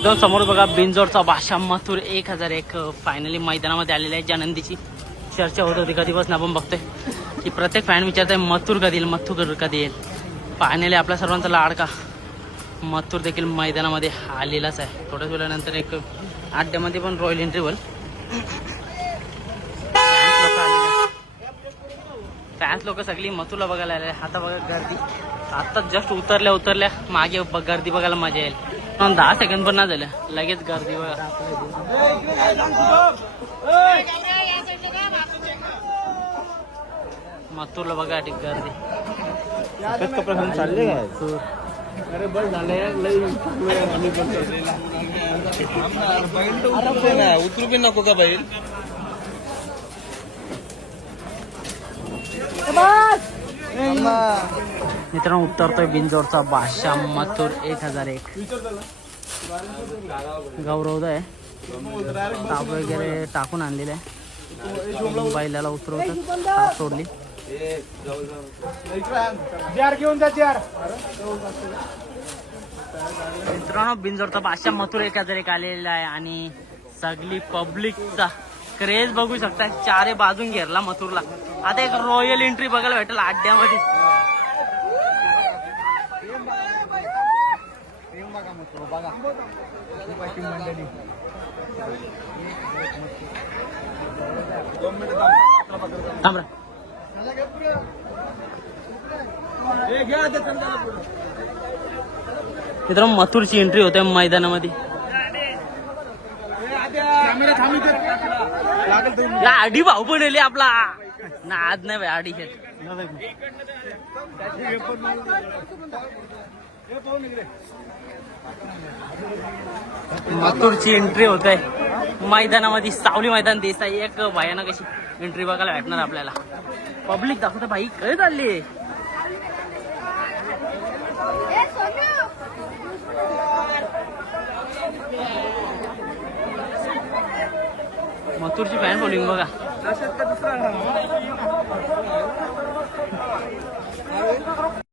एकदम समोर बघा बिनजोडचा बादशाह मथुर 1001 फायनली मैदानामध्ये आलेला आहे. ज्यानंदीची चर्चा होत होती कधीपासून आपण बघतोय की प्रत्येक फॅन विचारतोय मथुर कधी येईल, मथुर कधी येईल. फायनली आपल्या सर्वांचा लाडका मथुर देखील मैदानामध्ये आलेलाच आहे. थोड्याच वेळानंतर एक अड्ड्यामध्ये पण रॉयल एंट्रीवर फॅन्स लोक सगळी मथुरला बघायला आले. आता बघा गर्दी आता जस्ट उतरल्या मागे गर्दी बघायला मजा येईल. 10 सेकंद पण नाही झालं लगेच गर्दी बघा. मथुरला बघा गर्दी कपडे चालले काय? अरे बस झाले उतरू बी नको का बैल? मित्रांनो उतरतोय बिनजोडचा बादशाह मथुर 1001. गौरवदय ताप वगैरे टाकून आणलेले आहे. बैलाला उतरवतात ताप सोडली. मित्रांनो बिनजोडचा बादशाह मथुर 1001 आलेला आहे आणि सगळी पब्लिकचा क्रेज बघू शकता. चारे बाजून घेरला मथुरला. आता एक रॉयल एंट्री बघायला भेटेल अड्ड्यामध्ये. मित्रांनो मथुरची एंट्री होते मैदानामध्ये. या आडी भाऊ पण येले आपला ना आज नाही आडी घेत. मथुरची एंट्री होत आहे मैदानामध्ये. सावली मैदान देसाई एक भयानक अशी एंट्री बघायला भेटणार आपल्याला. पब्लिक दाखवते भाई काय चालली. मथुरची फॅन फॉलोइंग बघा.